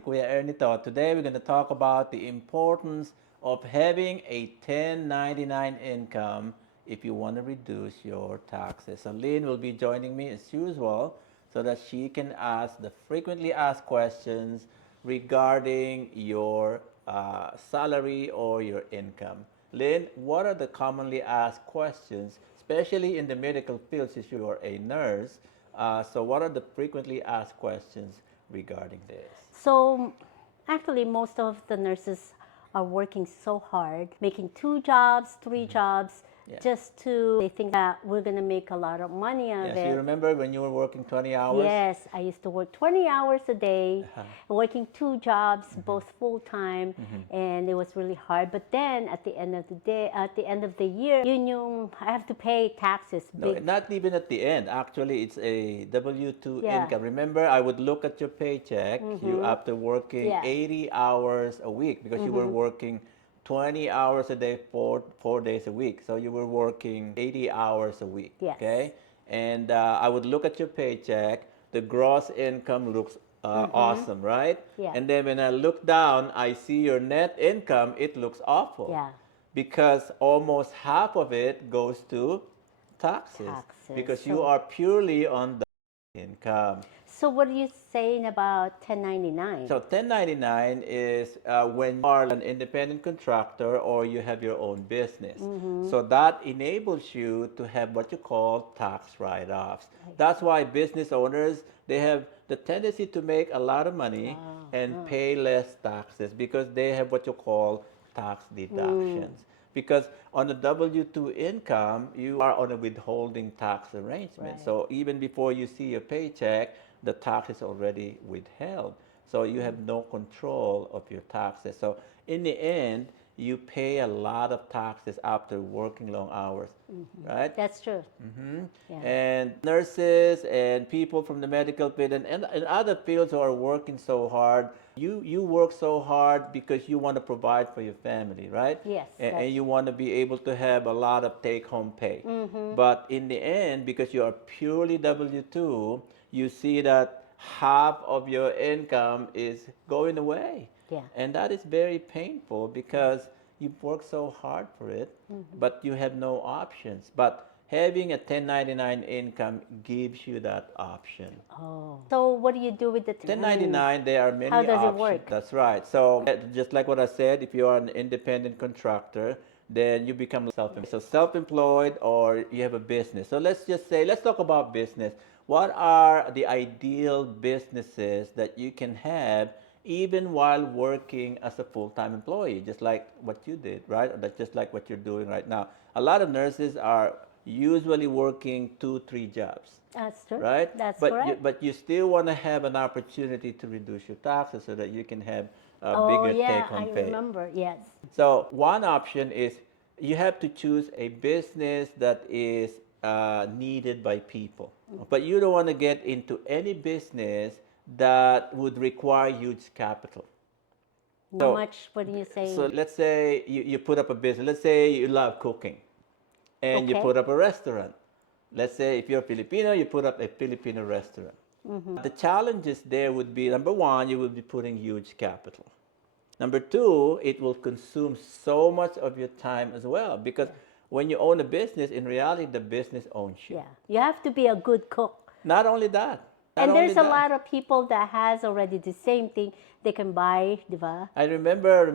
Kuya Ernito. Today we're going to talk about the importance of having a 1099 income if you want to reduce your taxes. So Lynn will be joining me as usual so that she can ask the frequently asked questions regarding your salary or your income. Lynn, what are the commonly asked questions, especially in the medical field since you are a nurse? So what are the frequently asked questions regarding this? So actually, most of the nurses are working so hard, making two jobs, three jobs, Yeah. just to, they think that we're going to make a lot of money out of Yes, you it. remember when you were working 20 hours? Yes, I used to work 20 hours a day, Uh-huh. working two jobs, both full time, and it was really hard. But then at the end of the day, at the end of the year, you knew I have to pay taxes. No, Big, not even at the end. Actually, it's a W-2 yeah. income. Remember, I would look at your paycheck, you after working Yeah. 80 hours a week because you were working 20 hours a day, four days a week. So you were working 80 hours a week. Yes. Okay? And I would look at your paycheck. The gross income looks awesome, right? Yeah. And then when I look down, I see your net income. It looks awful. Yeah. Because almost half of it goes to taxes. Taxes. Because you So- are purely on the income. So what are you saying about 1099? So 1099 is when you are an independent contractor or you have your own business. So that enables you to have what you call tax write-offs. That's why business owners, they have the tendency to make a lot of money and pay less taxes because they have what you call tax deductions. Because on a W-2 income, you are on a withholding tax arrangement. Right. So even before you see your paycheck, the tax is already withheld. So you have no control of your taxes. So in the end, you pay a lot of taxes after working long hours, right? That's true. Yeah. And nurses and people from the medical field and other fields who are working so hard, you work so hard because you want to provide for your family, right? Yes, And you want to be able to have a lot of take-home pay. But in the end, because you are purely W-2, you see that half of your income is going away. Yeah. And that is very painful because you've worked so hard for it, but you have no options. But having a 1099 income gives you that option. Oh. So what do you do with the 1099, there are many How does it options. work? That's right. So just like what I said, if you are an independent contractor, then you become self-employed. So self-employed or you have a business. So let's just say, let's talk about business. What are the ideal businesses that you can have even while working as a full-time employee, just like what you did, right? Or just like what you're doing right now. A lot of nurses are usually working 2, 3 jobs. That's true. Right? That's but correct. but you still want to have an opportunity to reduce your taxes so that you can have a Oh bigger yeah, take-home I pay. remember. Yes. So one option is you have to choose a business that is needed by people. But you don't want to get into any business that would require huge capital. How So, much? What do you say? so let's say you put up a business. Let's say you love cooking and you Okay. put up a restaurant. Let's say if you're Filipino, you put up a Filipino restaurant. The challenges there would be number one, you will be putting huge capital. Number two, it will consume so much of your time as well because when you own a business, in reality, the business owns you. Yeah. You have to be a good cook. Not only that. And not there's only a that. lot of people that has already the same thing they can buy, diba? I remember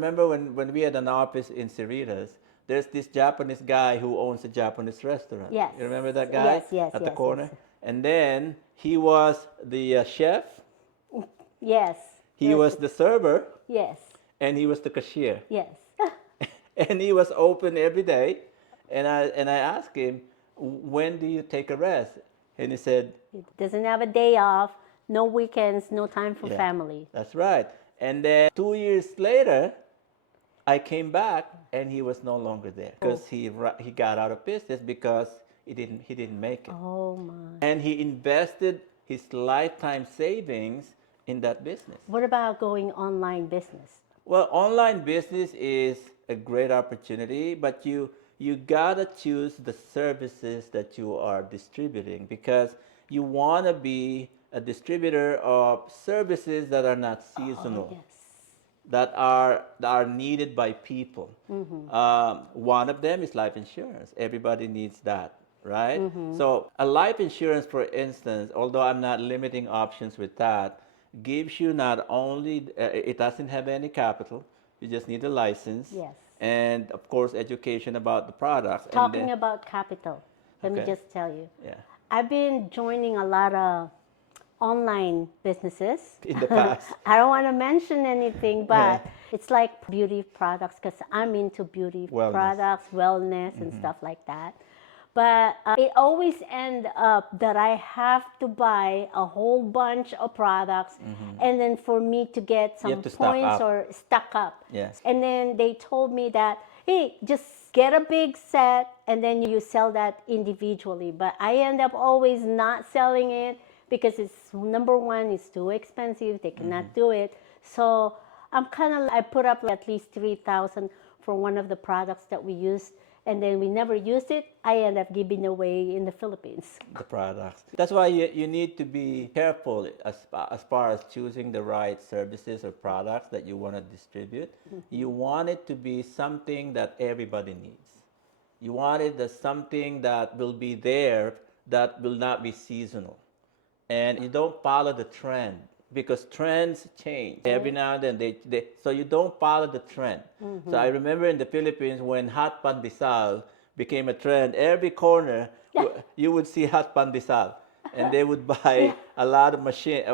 when we had an office in Cerritos, there's this Japanese guy who owns a Japanese restaurant. Yes. You remember that guy? Yes, At the yes, corner? yes. And then he was the chef, Yes. he was the server, Yes. and he was the cashier. Yes. And he was open every day. And I asked him, when do you take a rest? And he said, It doesn't have a day off, no weekends, no time for yeah, family. that's right. And then 2 years later, I came back and he was no longer there because he got out of business because he didn't make it. Oh my. And he invested his lifetime savings in that business. What about going online business? Well, online business is a great opportunity, but you gotta choose the services that you are distributing because you want to be a distributor of services that are not Oh, seasonal, yes. that are needed by people. One of them is life insurance. Everybody needs that, right? So a life insurance, for instance, although I'm not limiting options with that, gives you not only it doesn't have any capital. You just need a license, Yes. and of course education about the products. And Talking then about capital, let me okay, just tell you. yeah, I've been joining a lot of online businesses. in the past, I don't want to mention anything, yeah, but it's like beauty products because I'm into beauty wellness. products, wellness, and stuff like that. But it always ends up that I have to buy a whole bunch of products, and then for me to get You have some to stock points up. or stock up. Yes. And then they told me that, hey, just get a big set and then you sell that individually. But I end up always not selling it because it's number one, it's too expensive. They cannot do it. So I put up at least 3,000 for one of the products that we used. And then we never used it. I end up giving away in the Philippines. The products. That's why you need to be careful as far as choosing the right services or products that you want to distribute. You want it to be something that everybody needs. You want it as something that will be there, that will not be seasonal. And you don't follow the trend because trends change every now and then. So you don't follow the trend. So I remember in the Philippines when hot pandesal became a trend, every corner you would see hot pandesal, and they would buy a lot of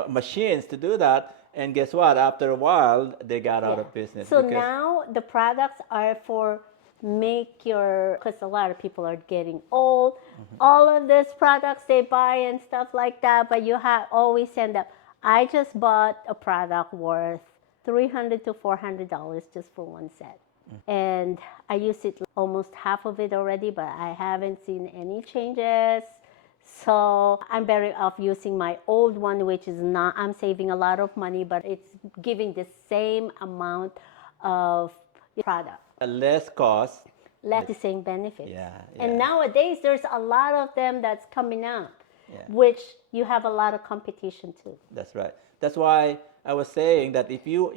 machines to do that. And guess what? After a while, they got out of business So because now the products are for because a lot of people are getting old. All of these products they buy and stuff like that, but you have always end up. I just bought a product worth $300 to $400 just for one set. And I used it almost half of it already, but I haven't seen any changes. So I'm better off using my old one, which is not, I'm saving a lot of money, but it's giving the same amount of product, less cost. less the same benefits. Yeah, And yeah. nowadays, there's a lot of them that's coming out, Yeah. which you have a lot of competition too. That's right. That's why I was saying that if you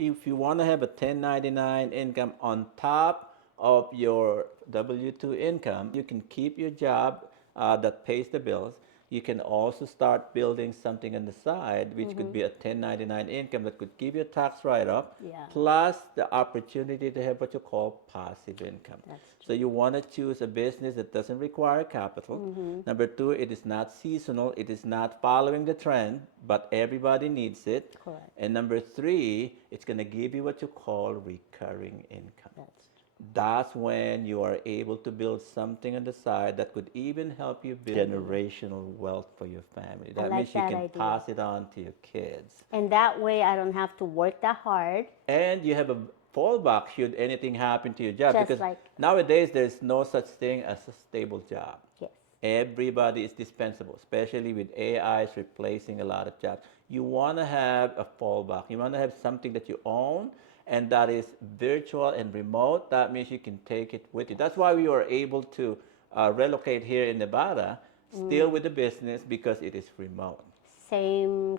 want to have a 1099 income on top of your W-2 income, you can keep your job that pays the bills. You can also start building something on the side, which could be a 1099 income that could give you a tax write-off, Yeah. plus the opportunity to have what you call passive income. That's So you want to choose a business that doesn't require capital. Number two, it is not seasonal. It is not following the trend, but everybody needs it. Correct. And number three, it's going to give you what you call recurring income. That's That's when you are able to build something on the side that could even help you build generational wealth for your family. That like means you that can idea. pass it on to your kids. And that way, I don't have to work that hard. And you have a fallback should anything happen to your job. Just Because like- nowadays, there's no such thing as a stable job. Yes. Everybody is dispensable, especially with AIs replacing a lot of jobs. You want to have a fallback. You want to have something that you own and that is virtual and remote. That means you can take it with you. That's why we were able to relocate here in Nevada, still with the business because it is remote. Same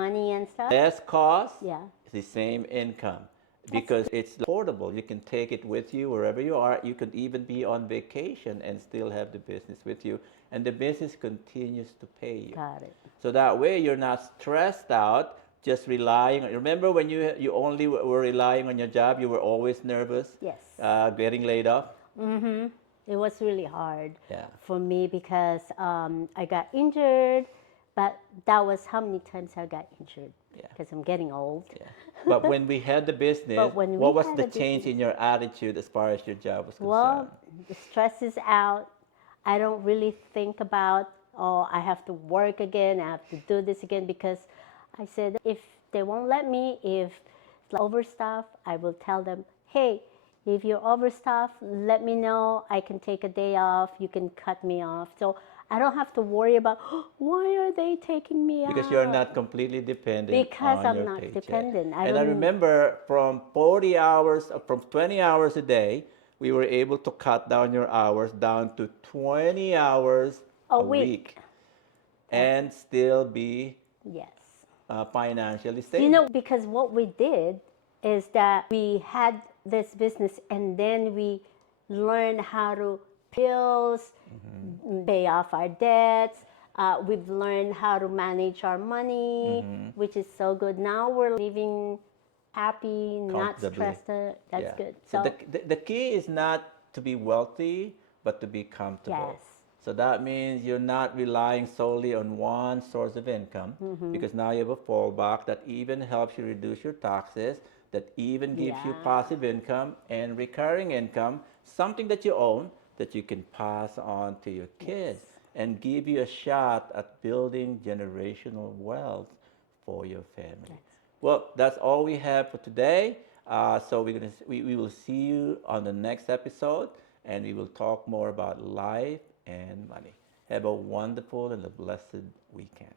money and stuff. Less cost, Yeah. the same income. Because it's affordable. You can take it with you wherever you are. You could even be on vacation and still have the business with you. And the business continues to pay you. Got it. So that way you're not stressed out, just relying. Remember when you only were relying on your job, you were always nervous? Yes. Getting laid off? It was really hard Yeah. for me because I got injured, but that was how many times I got injured Yeah. because I'm getting old. Yeah. But when we had the business, But when what we was had the the change in your attitude as far as your job was concerned? Well, the stress is out. I don't really think about, oh, I have to work again, I have to do this again, because I said, if they won't let me, if it's overstaff, I will tell them, hey, if you're overstaffed, let me know. I can take a day off. You can cut me off. So I don't have to worry about, why are they taking me out? Because you're not completely dependent Because on I'm your not paycheck. dependent. And I remember from 40 hours, from 20 hours a day, we were able to cut down your hours down to 20 hours A a week. week and still be Yes. Financially You stable. know, because what we did is that we had this business and then we learned how to bills, pay off our debts. We've learned how to manage our money, which is so good. Now we're living happy, not Comfortably. stressed. That's Yeah. good. So So, the key is not to be wealthy, but to be comfortable. yes. So that means you're not relying solely on one source of income, because now you have a fallback that even helps you reduce your taxes, that even gives you Yeah. passive income and recurring income, something that you own that you can pass on to your kids and give you a shot at building generational wealth for your family. Well, that's all we have for today. So we will see you on the next episode, and we will talk more about life and money. Have a wonderful and a blessed weekend.